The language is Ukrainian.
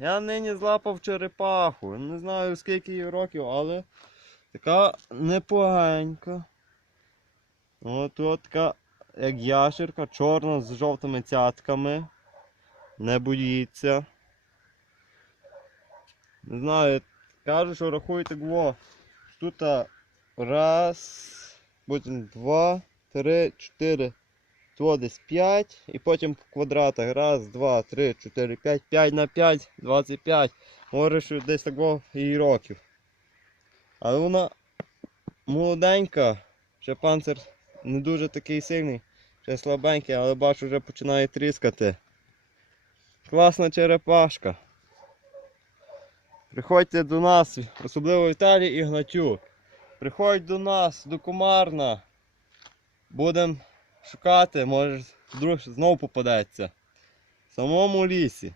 Я нині злапав черепаху. Не знаю скільки їй років, але така непоганька. От от така, як ящерка, чорна з жовтими цятками. Не боїться. Не знаю, кажу, що рахуйте гво. Тут раз, потім два, три, чотири. Тут десь 5 і потім по квадратах. Раз, два, три, чотири, п'ять, п'ять на 5, 25. Може, що десь такого і років. Але вона молоденька, ще панцир не дуже такий сильний, ще слабенький, але бачу, вже починає тріскати. Класна черепашка. Приходьте до нас, особливо Віталій Ігнатюк. Приходь до нас, до Комарна. Будемо шукати, може вдруг знову попадеться. В самому лісі.